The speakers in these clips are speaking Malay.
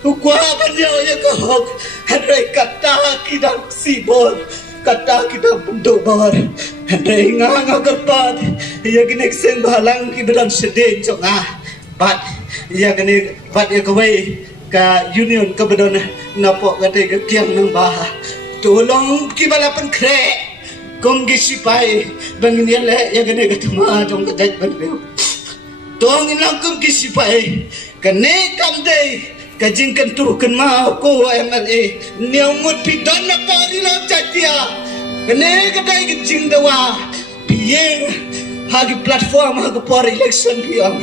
Ukwaban niya yung kahok. Henry kata kita sibol. Kata kita pendobar. Henry nga kapad. Iya ginekseng bahalang kibilang sedin so nga. But iya gini but iya kaway ka union kabadon na po katay kakyang ng baha. Tulong kibalapan kre. Kung gisipay bangin yala iya gini katuma jong kadaj banriyo. Tuang ilang kung gisipay kane kamday kajing kentu kenma ko MLA niamut pidon na parilam chatia kane kadai kajing dawa piyeng hagi platform hagi por election piyang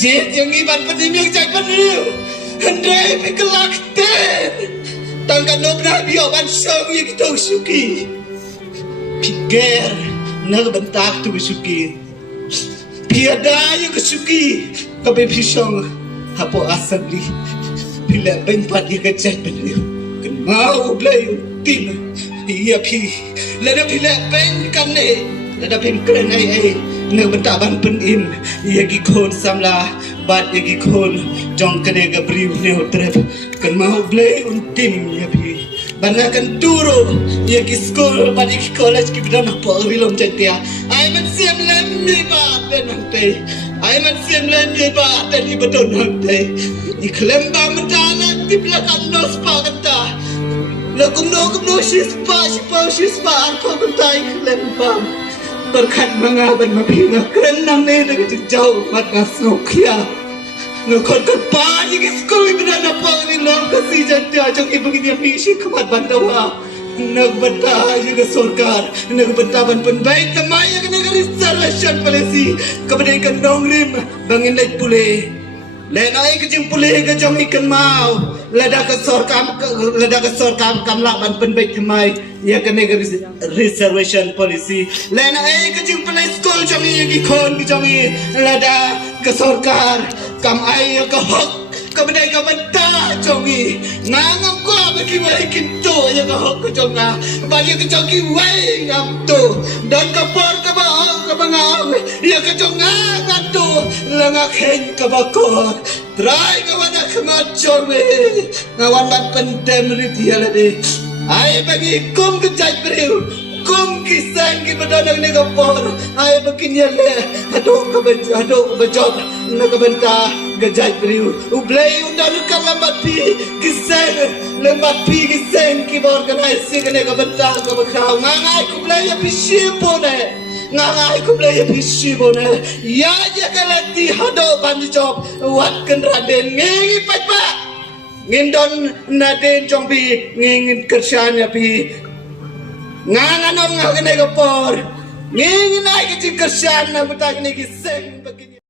je yang iban peniming jai penriu handai pikelakte tangga nobna biyo ban song yang kita suki pikir nak bentak tu suki piada yang kesuki kabe pisong hapo assembly bila benpat dia kecil beliau kan mau beliau tim iya pi lada bila ben kan lada ben keren ai ne bentaban penim iya gikon samla bat iya gikon jong kene gabriu ne hotrep kan mau beliau tim iya pi banakan turu iya ki school bat ki college ki bidan apa rilom jantia ai man siam lemmi ba benante ai man siam lemmi ba tadi betul nanti iklem mentana di belakang nos pagata lakum no shispa arko bentai iklem berkat mengaban mapinga kerenang ne jauh mata sokya ngakon pa ni skul ibna pa ni long kasi jantia jong ibagi dia misi kemat bandawa nagbanta juga sorkar nagbantaban penbaik tamaya negara reservation policy kepada ikan nonglim bangin naik pule lenai kejing pulih ke jom ikan mau lada ke sorkam kamlaban penbaik kemai ya kene reservation policy lenai kejing pulih school jom ikon jom lada ke sorkar kam ai ke hok kepada ke benta jom ngangam ko bagi wai kinto ya ke hok jom na bagi ke jom wai ngam tu dan ke por ke bangam ya ke jom ngam tu lengak hen ke bakor try kawana kemacor ngawan bat pendem ritiala de ai bagi kum kejai beriu kum kisang ki badana ne kapor ai bakinya le adok bejob na kabenta gajai beriu ublei undan kalamat pi kisang lembat pi kisang ki organizing ne kabenta ka bakau ngangai kublei ya pisipone ngangai kublai pisibone ya jagalati hado banjob wat kan raden ngi patpa ngindon naden jombi ngin kersyanya pi nganganom ngane kapor ngin ai ke kersyana butak ni kiseng begini